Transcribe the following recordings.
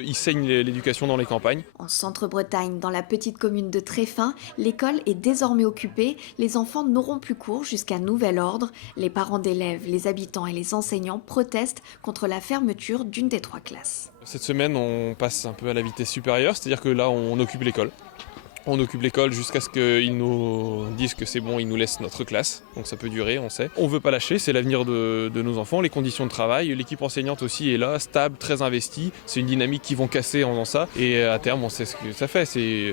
Ils saignent l'éducation dans les campagnes. En Centre-Bretagne, dans la petite commune de Tréfin, l'école est désormais occupée. Les enfants n'auront plus cours jusqu'à nouvel ordre. Les parents d'élèves, les habitants et les enseignants protestent contre la fermeture d'une des 3 classes. Cette semaine, on passe un peu à la vitesse supérieure, c'est-à-dire que là, on occupe l'école. On occupe l'école jusqu'à ce qu'ils nous disent que c'est bon, ils nous laissent notre classe. Donc ça peut durer, on sait. On veut pas lâcher, c'est l'avenir de nos enfants, les conditions de travail. L'équipe enseignante aussi est là, stable, très investie. C'est une dynamique qu'ils vont casser en faisant ça. Et à terme, on sait ce que ça fait. C'est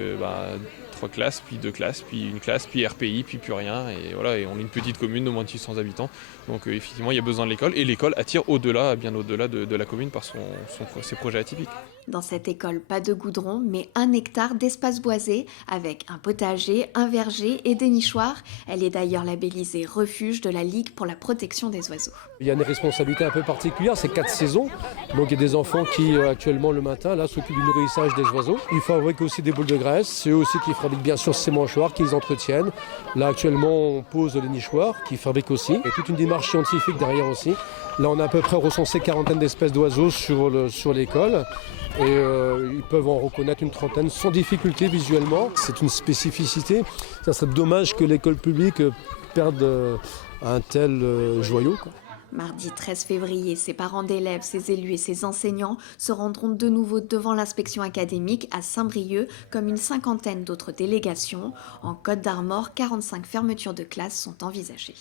3 classes, puis 2 classes, puis une classe, puis RPI, puis plus rien. Et voilà, et on est une petite commune de moins de 600 habitants. Donc effectivement, il y a besoin de l'école. Et l'école attire au-delà, bien au-delà de la commune par ses projets atypiques. Dans cette école, pas de goudron, mais 1 hectare d'espace boisé avec un potager, un verger et des nichoirs. Elle est d'ailleurs labellisée refuge de la Ligue pour la protection des oiseaux. Il y a une responsabilité un peu particulière, c'est 4 saisons. Donc il y a des enfants qui actuellement le matin là s'occupent du nourrissage des oiseaux. Ils fabriquent aussi des boules de graisse, c'est eux aussi qui fabriquent bien sûr ces mâchoires, qu'ils entretiennent. Là actuellement on pose les nichoirs qu'ils fabriquent aussi. Il y a toute une démarche scientifique derrière aussi. Là on a à peu près recensé 40 d'espèces d'oiseaux sur l'école. Et ils peuvent en reconnaître une 30 sans difficulté visuellement. C'est une spécificité. Ça serait dommage que l'école publique perde un tel joyau, quoi. Mardi 13 février, ses parents d'élèves, ses élus et ses enseignants se rendront de nouveau devant l'inspection académique à Saint-Brieuc, comme une 50aine d'autres délégations. En Côte d'Armor, 45 fermetures de classes sont envisagées.